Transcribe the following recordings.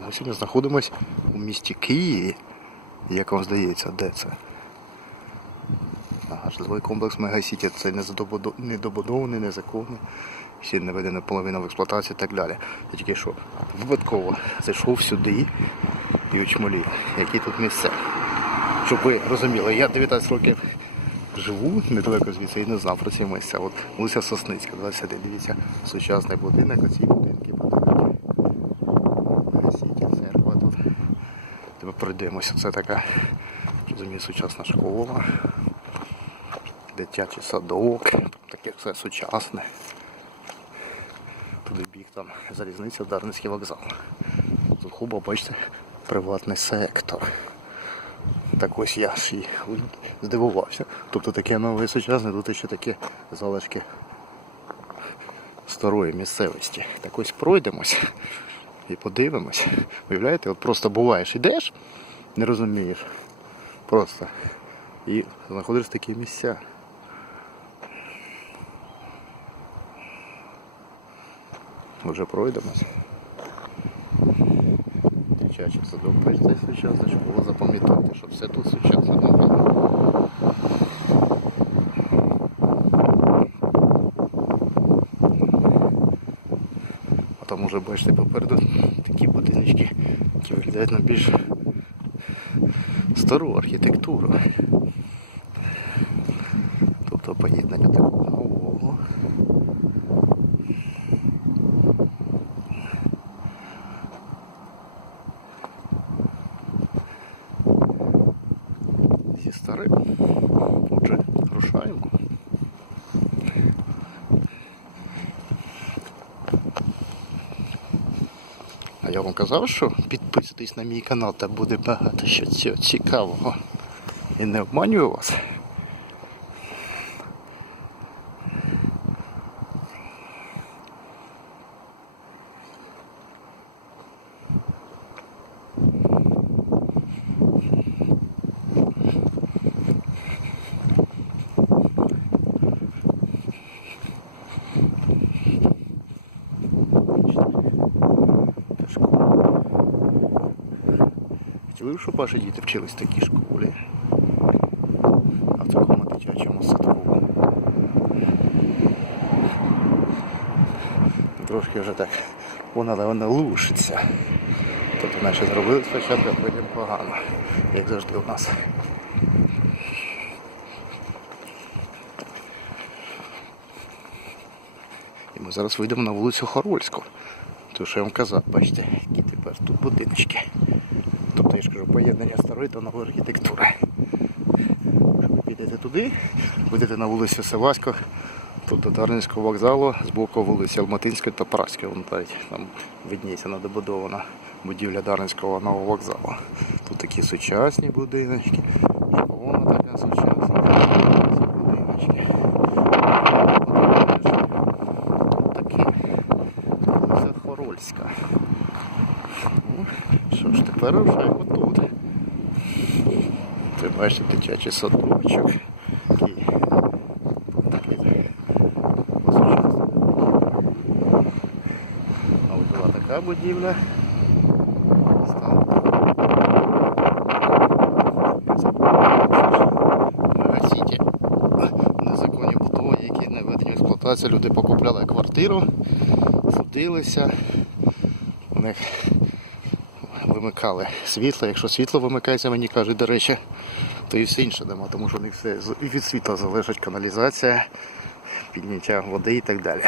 Ми сьогодні знаходимося у місті Києві. Як вам здається, де це? Ага, житловий комплекс Мегасіті. Це недобудований, незаконний. Ще не введена половина в експлуатацію і так далі. Я тільки що випадково зайшов сюди і очмолів, які тут місця. Щоб ви розуміли, я 19 років живу недалеко звідси і не знав про ці місця. От вулиця Сосницька, 21. Дивіться, сучасний будинок, оці будинки будинки. Сіті, церква тут. Тепер пройдемося. Це така, розумію, сучасна школа, дитячий садок, таке все сучасне. Туди бік там залізниця, Дарницький вокзал. Тут хуба, бачите, приватний сектор. Так ось я ж і здивувався. Тобто таке нове сучасне, тут ще такі залишки старої місцевості. Так ось пройдемось і подивимось. Уявляєте, от просто буваєш, ідеш, не розумієш. Просто. І знаходиш такі місця. Отже, пройдемось. Садок, бачите, сучасна школа, запам'ятайте, що все тут сучасно. Уже бачите попереду такі будиночки, які виглядають на більш стару архітектуру. Тобто поєднання такого нового. Зі старим. Отже, рушаємо. Я вам казав, що підписуйтесь на мій канал, там буде багато що цікавого. І не обманюю вас. Хотіли б, щоб ваші діти вчились в такій школі. А в такому дитячому садку. Трошки вже так вона вона лушиться. Тобто наче зробили спочатку, а потім погано. Як завжди у нас. І ми зараз вийдемо на вулицю Хорольську. Тому що я вам казав, бачите, які тепер тут будиночки. Я кажу, поєднання старої та нової архітектури. Ви підете туди, будете на вулицю Севасько, тобто Дарницького вокзалу, з боку вулиці Алматинської та Параської. Вон навіть там видніється надобудована будівля Дарницького нового вокзалу. Тут такі сучасні будиночки. Школа така сучасна. Ці будиночки. Такі. Вулиця Хорольська. Ну, що ж, тепер рушаємо тут. Це бачите дитячий садочок. А от була така будівля. Незаконні будови, які не введені в експлуатацію. Люди покупляли квартиру, судилися. У них вимикали світло. Якщо світло вимикається, мені кажуть, до речі, то і все інше нема, тому що у них все від світла залежить каналізація, підняття води і так далі.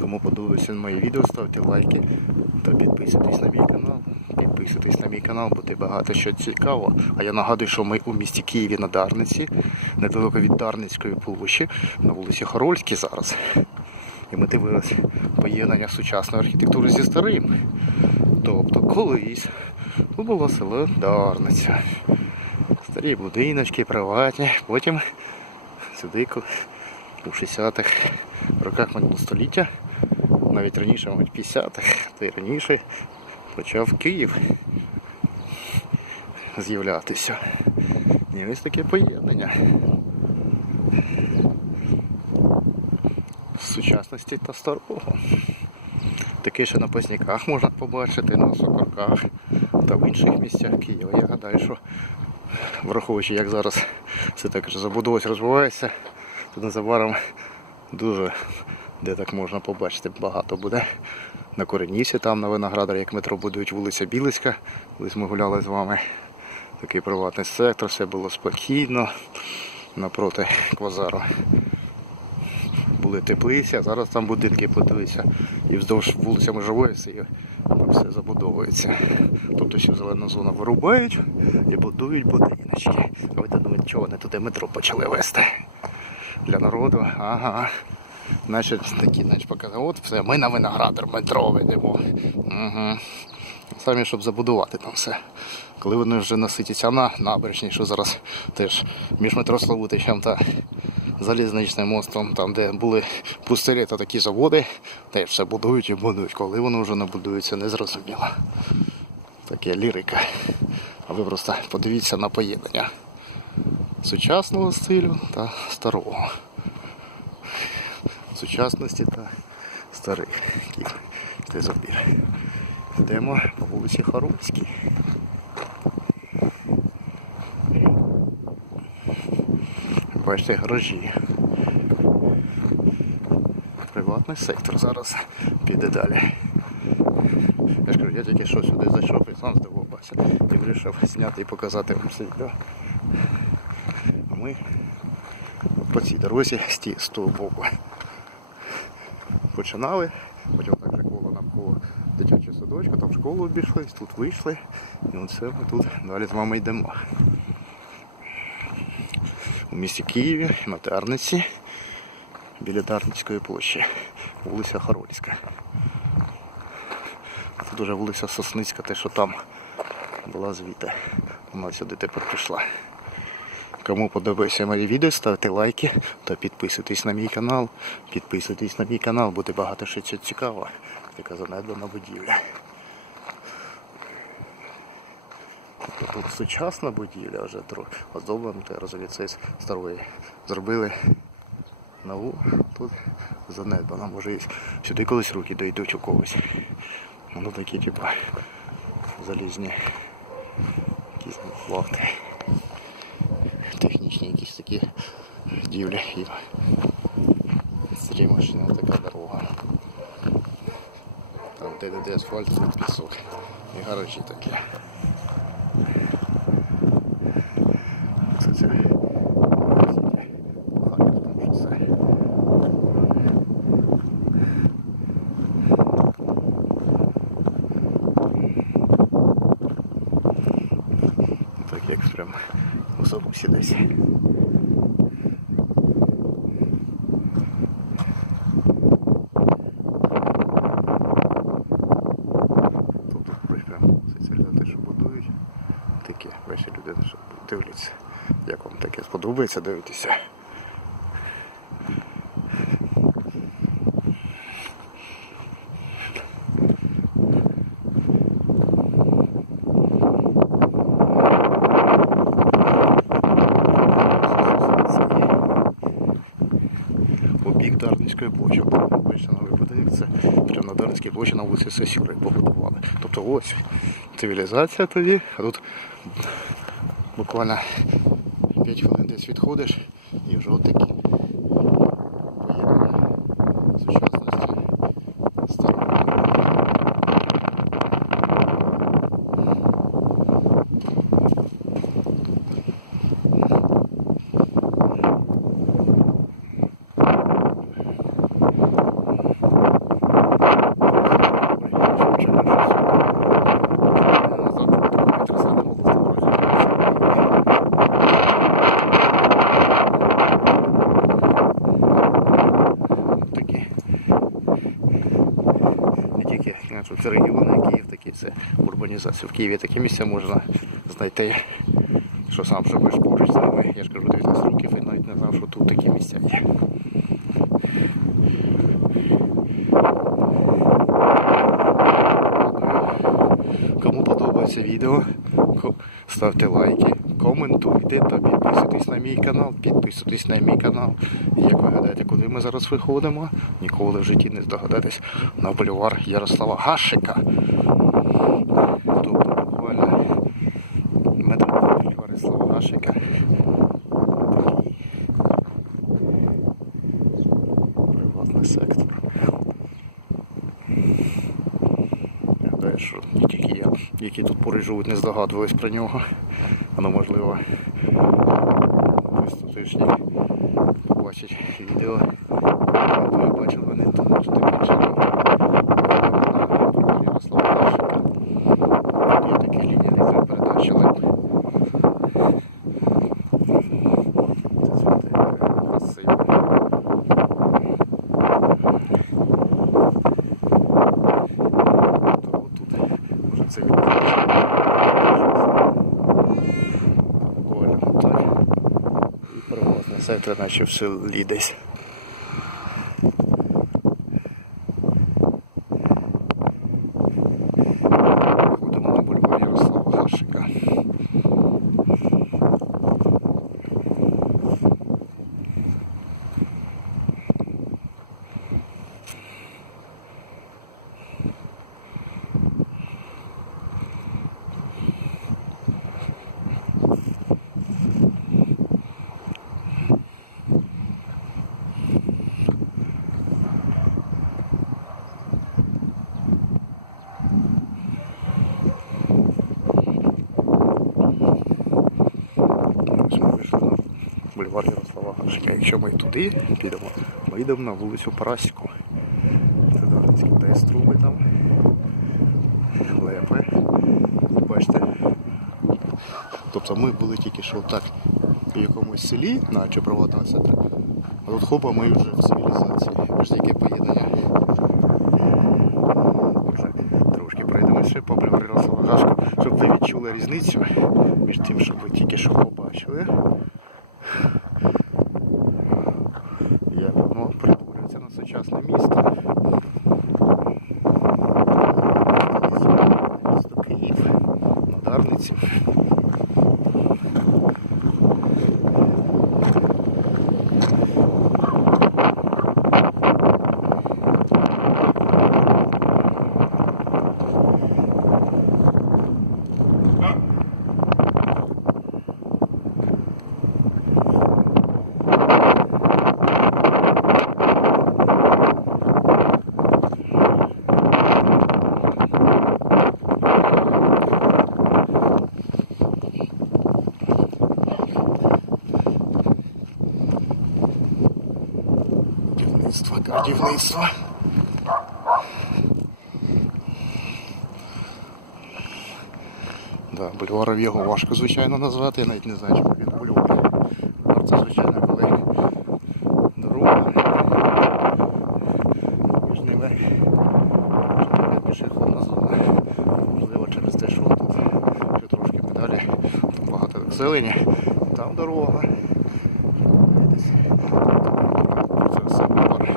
Кому подобається моє відео, ставте лайки та підписуйтесь на мій канал. Підписуйтесь на мій канал, буде багато що цікаво. А я нагадую, що ми у місті Києві на Дарниці, недалеко від Дарницької площі, на вулиці Хорольській зараз. І ми дивилися поєднання сучасної архітектури зі старим. Тобто колись тут було село Дарниця. Старі будиночки, приватні. Потім сюди у 60-х роках минулого століття, навіть раніше, мабуть, 50-х, та й раніше почав Київ з'являтися. І ось таке поєднання. сучасності та старого. Таке ще на Позняках можна побачити, на Сокорках та в інших місцях Києва. Я гадаю, що враховуючи, як зараз все так забудовується, розвивається, то незабаром дуже де так можна побачити, багато буде. На Коренісі, там на Виноградарі, як метро будують вулиця Білицька. Колись ми гуляли з вами. Такий приватний сектор, все було спокійно напроти квазару були теплиці, а зараз там будинки подивися. І вздовж вулиця Межової все, там все забудовується. Тобто всю зелену зону вирубають і будують будиночки. А ви думаєте, чого вони туди метро почали вести? Для народу, ага. Значить, такі, значить, показали, от все, ми на виноградар метро ведемо. Угу. Самі, щоб забудувати там все. Коли вони вже наситяться на набережні, що зараз теж між метро Славутичем та залізничним мостом, там, де були пустирі та такі заводи, теж все будують і будують. Коли воно вже не будується, не зрозуміло. Таке лірика. А ви просто подивіться на поєднання сучасного стилю та старого. Сучасності та старих. Йдемо по вулиці Харовській. Бачите, гаражі. Приватний сектор зараз піде далі. Я ж кажу, я тільки що сюди зайшов і сам здивувався. І вирішив зняти і показати вам це. А ми по цій дорозі з, того боку починали, потім так же коло навколо дитячого садочка, там школу обійшли, тут вийшли. І оце ми тут далі з вами йдемо. У місті Києві, на Дарниці, біля Дарницької площі, вулиця Харольська. Тут уже вулиця Сосницька, те, що там була звідти. Вона сюди тепер пішла. Кому подобається мої відео, ставте лайки та підписуйтесь на мій канал. Підписуйтесь на мій канал, буде багато цього цікавого. Така занедбана будівля. Тобто Тут сучасна будівля вже оздоблена, з старої. Зробили нову, тут занедбана. Може сюди колись руки дійдуть у когось. Ну такі типу залізні якісь лофти. Технічні якісь такі будівлі і старі машини, така дорога. Там де де асфальт, пісок. І гаражі такі. Це це. Харківському шосе. Так як прям у собусі десь. Тут прям ці люди, що будують. Такі, бачите, люди дивляться. Як вам таке сподобається дивитися? У Дарницької площі. Бачите, новий будинок, це прямо на Дарницькій площі на вулиці Сесюри побудували. Тобто ось цивілізація тоді, а тут буквально 5 хвилин десь відходиш і вже отакі поєднання сучасності старого. Такі. Не тільки значить, це регіони, Київ такий, це урбанізація. В Києві такі місця можна знайти, що сам живеш поруч з нами. Я ж кажу, 19 років і навіть не знав, що тут такі місця є. Кому подобається відео, ставте лайки, коментуйте та підписуйтесь. на мій канал, підписуйтесь на мій канал. Як ви гадаєте, куди ми зараз виходимо? Ніколи в житті не здогадаєтесь на бульвар Ярослава Гашика. Тобто буквально Ярослава Гашика. Такий приватний сектор. Гадаю, що не тільки я, які тут поруч живуть, не здогадувались про нього. Воно можливо тутешній побачить відео. Бачив вони тут сектор, наче в селі десь. Ходимо на бульвар Ярослава Гашика. Якщо ми туди підемо, ми йдемо на вулицю Парасіку. Це де струби там. Лепи. Бачите? Тобто ми були тільки що так в якомусь селі, наче приватного центру. А тут хопа, ми вже в цивілізації. Бачите, яке поєднання. Трошки пройдемо ще по Гашка, щоб ви відчули різницю між тим, що ви тільки що побачили. Як воно перетворюється на сучасне місто. Місто Київ, на Дарниці. Будівництво, будівництво. Да, бульваром його важко, звичайно, назвати. Я навіть не знаю, чому він бульвар. Бульвар це, звичайно, коли дорога. Між ними пішохідна зона. Можливо, через те, що тут ще трошки подалі, багато населення, там дорога. Це все бульвар.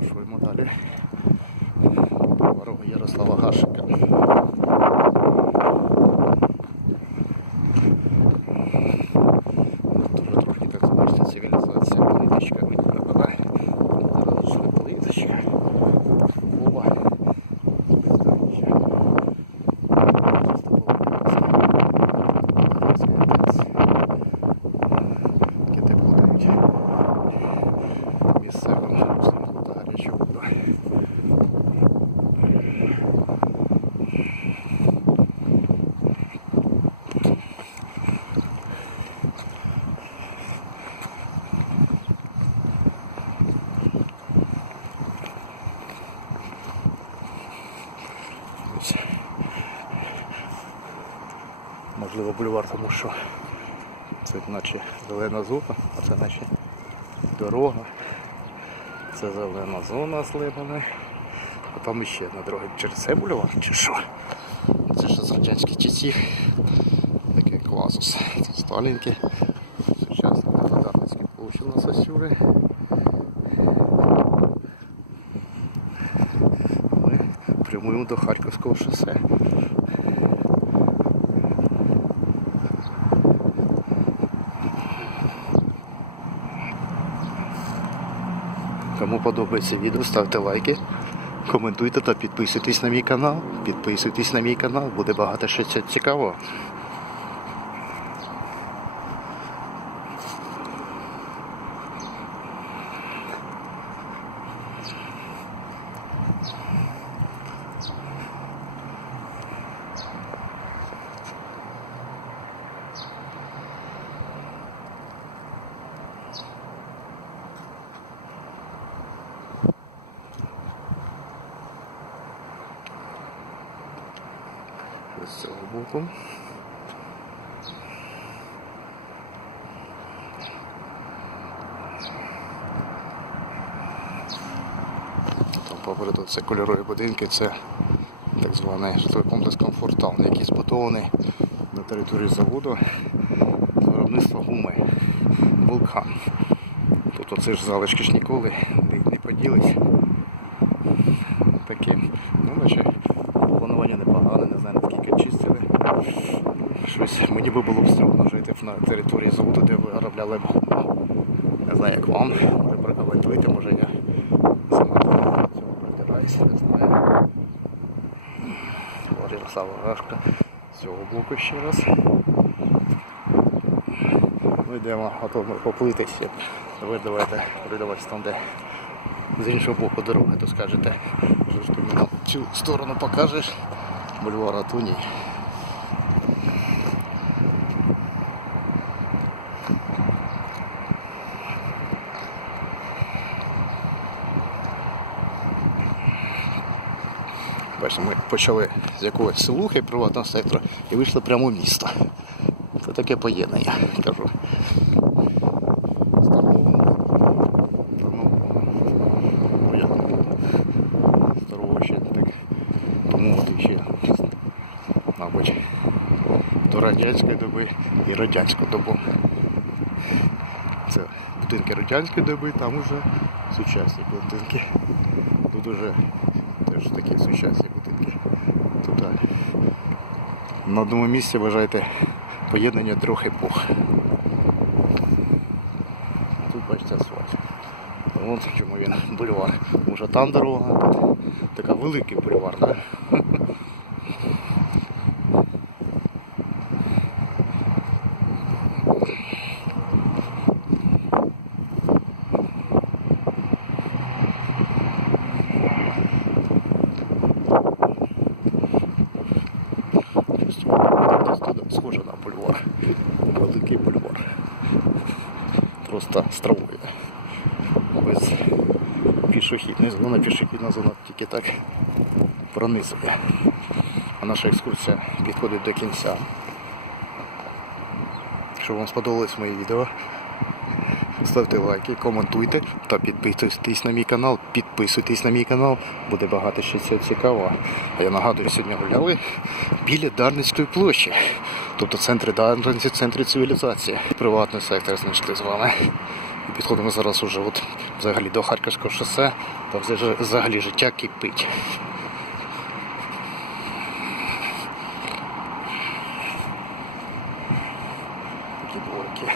Рушуємо далі. Бульвару Ярослава Гашика. Тут уже трохи так бачите, цивілізація, плиточка випадає. Зараз вже плиточка. Вова. Бездоріжжя. Таке тепло дають місцевим жителям та гарячу воду. Ось. Можливо, бульвар, тому що це наче зелена зона, а це наче дорога. Це зелена зона з липами. А там іще на дорогі через це бульвар чи що? Це ще з радянських часів. Такий класус. Це Сталінки. Сучасний Дарницький у нас осюри. Ми прямуємо до Харківського шосе. Кому подобається відео, ставте лайки, коментуйте та підписуйтесь на мій канал. Підписуйтесь на мій канал, буде багато ці- цікавого. Там попереду це кольорові будинки, це так званий житловий комплекс Комфортал, який збудований на території заводу виробництва гуми Вулкан. Тобто це ж залишки ж ніколи не, поділись. Таким. Ну, бачиш, планування непогане, не знаю. Щось мені би було б стрьомно жити на території заводу, де виробляли б. Не знаю, як вам, може прокоментуйте, може я сама цього придираюся, не знаю. Варіса варашка з цього боку ще раз. Ми йдемо, а то ми поплитися. Ви давайте передавайте там, де з іншого боку дороги, то скажете, що ж ти мені цю сторону покажеш, бульвар а ту ні. Бачите, ми почали з якогось селухи приватного сектору і вийшли прямо в місто. Це таке поєднання, кажу. Мабуть, до радянської доби і радянську добу. Це будинки радянської доби, там уже сучасні будинки. Тут уже теж такі сучасні будинки. Тут а, на одному місці вважайте поєднання трьох епох. Тут бачите асфальт. От чому він бульвар. Може там дорога, тут така великий бульвар, да? Десь туди схоже на бульвар. Великий бульвар. Просто з травою. Без пішохідної пішохідна зона тільки так пронизує. А наша екскурсія підходить до кінця. Якщо вам сподобалось моє відео, ставте лайки, коментуйте та підписуйтесь на мій канал. Підписуйтесь на мій канал, буде багато ще цього цікавого. А я нагадую, сьогодні гуляли біля Дарницької площі. Тобто центри Дарниці, центри цивілізації. Приватний сектор знайшли з вами. І підходимо зараз уже от взагалі до Харківського шосе, та взагалі- життя кипить. Такі дворики.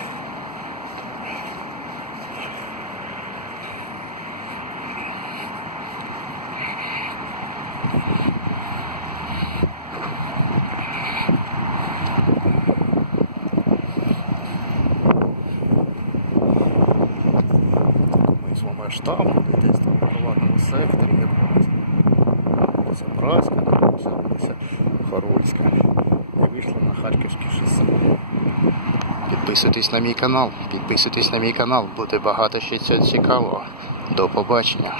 Там, десь там в приватному секторі, як Вулиця Праська, вулиця, Харольська. І вийшла на Харківське шосе. Підписуйтесь на мій канал, підписуйтесь на мій канал, буде багато ще цього цікавого. До побачення.